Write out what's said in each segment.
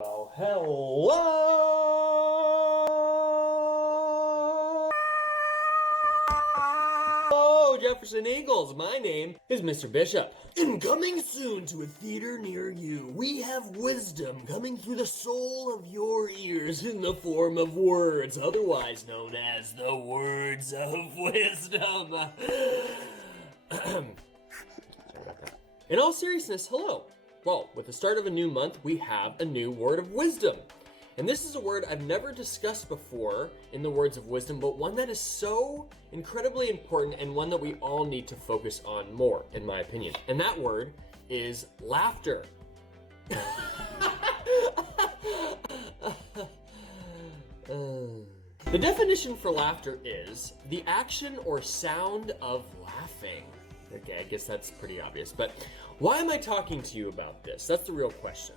Well, hello, Jefferson Eagles. My name is Mr. Bishop. And coming soon to a theater near you, we have wisdom coming through the soul of your ears in the form of words, otherwise known as the words of wisdom. In all seriousness, hello. Well, with the start of a new month, we have a new word of wisdom. And this is a word I've never discussed before in the words of wisdom, but one that is so incredibly important and one that we all need to focus on more, in my opinion. And that word is laughter. The definition for laughter is the action or sound of laughing. Okay, I guess that's pretty obvious, but why am I talking to you about this? That's the real question.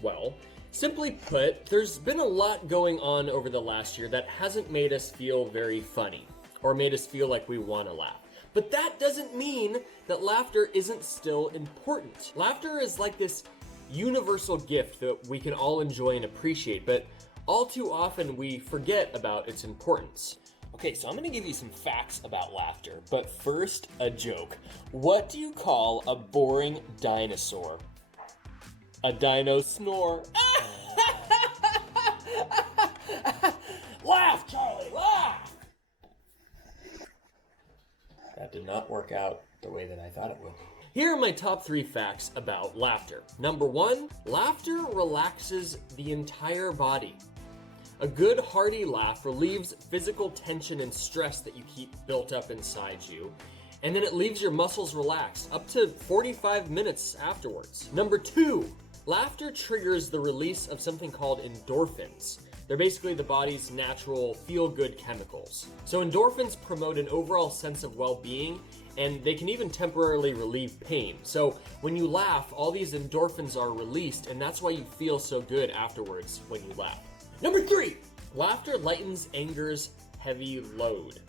Well, simply put, there's been a lot going on over the last year that hasn't made us feel very funny or made us feel like we want to laugh. But that doesn't mean that laughter isn't still important. Laughter is like this universal gift that we can all enjoy and appreciate, but all too often we forget about its importance. Okay, so I'm gonna give you some facts about laughter, but first, a joke. What do you call a boring dinosaur? A dino snore. Laugh, Charlie, laugh! That did not work out the way that I thought it would. Here are my top 3 facts about laughter. Number 1, laughter relaxes the entire body. A good hearty laugh relieves physical tension and stress that you keep built up inside you, and then it leaves your muscles relaxed up to 45 minutes afterwards. Number 2, laughter triggers the release of something called endorphins. They're basically the body's natural feel-good chemicals. So endorphins promote an overall sense of well-being, and they can even temporarily relieve pain. So when you laugh, all these endorphins are released, and that's why you feel so good afterwards when you laugh. Number 3, laughter lightens anger's heavy load.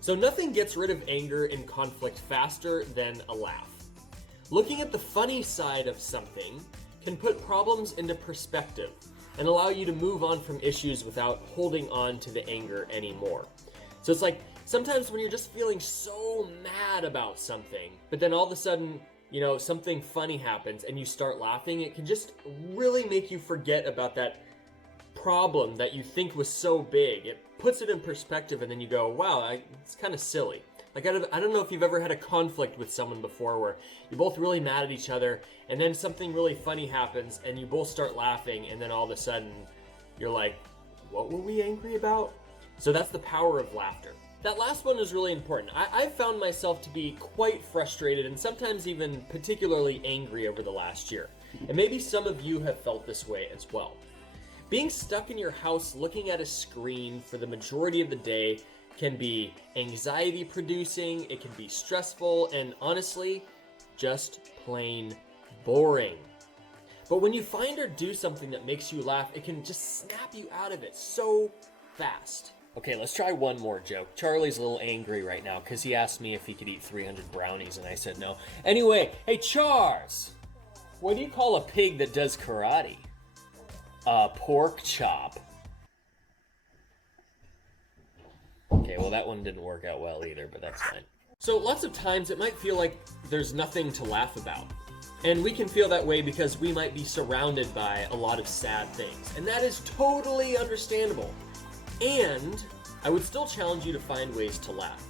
So nothing gets rid of anger and conflict faster than a laugh. Looking at the funny side of something can put problems into perspective and allow you to move on from issues without holding on to the anger anymore. So it's like sometimes when you're just feeling so mad about something, but then all of a sudden, something funny happens and you start laughing, it can just really make you forget about that problem that you think was so big. It puts it in perspective and then you go, wow, it's kind of silly. Like, I don't know if you've ever had a conflict with someone before where you're both really mad at each other and then something really funny happens and you both start laughing and then all of a sudden you're like, what were we angry about? So that's the power of laughter. That last one is really important. I've found myself to be quite frustrated and sometimes even particularly angry over the last year. And maybe some of you have felt this way as well. Being stuck in your house looking at a screen for the majority of the day can be anxiety-producing, it can be stressful, and honestly, just plain boring. But when you find or do something that makes you laugh, it can just snap you out of it so fast. Okay, let's try one more joke. Charlie's a little angry right now because he asked me if he could eat 300 brownies, and I said no. Anyway, hey, Charles! What do you call a pig that does karate? A pork chop. Okay, well that one didn't work out well either, but that's fine. So lots of times it might feel like there's nothing to laugh about. And we can feel that way because we might be surrounded by a lot of sad things. And that is totally understandable. And I would still challenge you to find ways to laugh,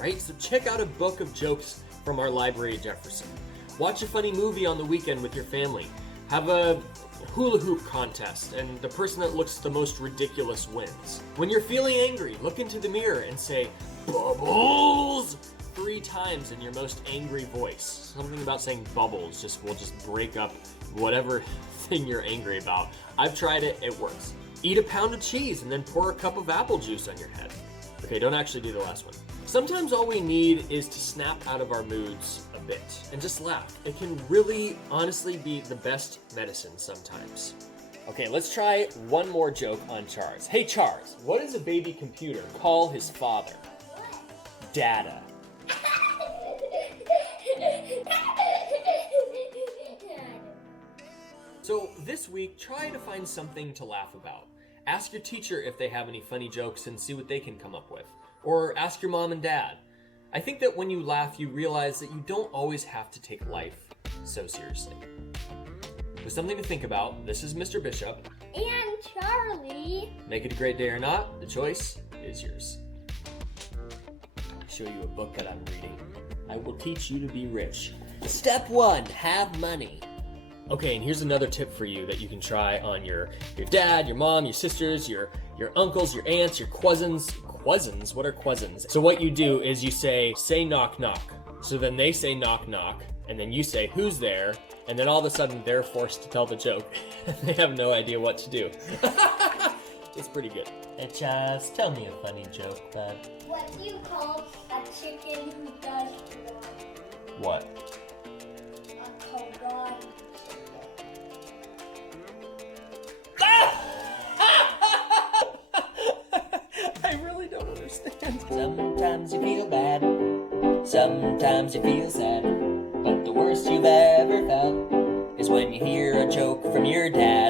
right? So check out a book of jokes from our library at Jefferson. Watch a funny movie on the weekend with your family. Have a hula hoop contest, and the person that looks the most ridiculous wins. When you're feeling angry, look into the mirror and say, "Bubbles!" 3 times in your most angry voice. Something about saying bubbles will just break up whatever thing you're angry about. I've tried it, it works. Eat a pound of cheese and then pour a cup of apple juice on your head. Okay, don't actually do the last one. Sometimes all we need is to snap out of our moods a bit and just laugh. It can really, honestly be the best medicine sometimes. Okay, let's try one more joke on Charles. Hey Charles, what does a baby computer call his father? Data. So this week, try to find something to laugh about. Ask your teacher if they have any funny jokes and see what they can come up with. Or ask your mom and dad. I think that when you laugh, you realize that you don't always have to take life so seriously. With something to think about, this is Mr. Bishop. And Charlie. Make it a great day or not, the choice is yours. I'll show you a book that I'm reading. I will teach you to be rich. Step 1, have money. Okay, and here's another tip for you that you can try on your dad, your mom, your sisters, your uncles, your aunts, your cousins. Cousins? What are cousins? So what you do is you say knock knock. So then they say knock knock, and then you say who's there, and then all of a sudden they're forced to tell the joke. They have no idea what to do. It's pretty good. Hey Chaz, tell me a funny joke, bud. What do you call a chicken who does run? What? A karate chicken. I really don't understand. Sometimes you feel bad, sometimes you feel sad, but the worst you've ever felt is when you hear a joke from your dad.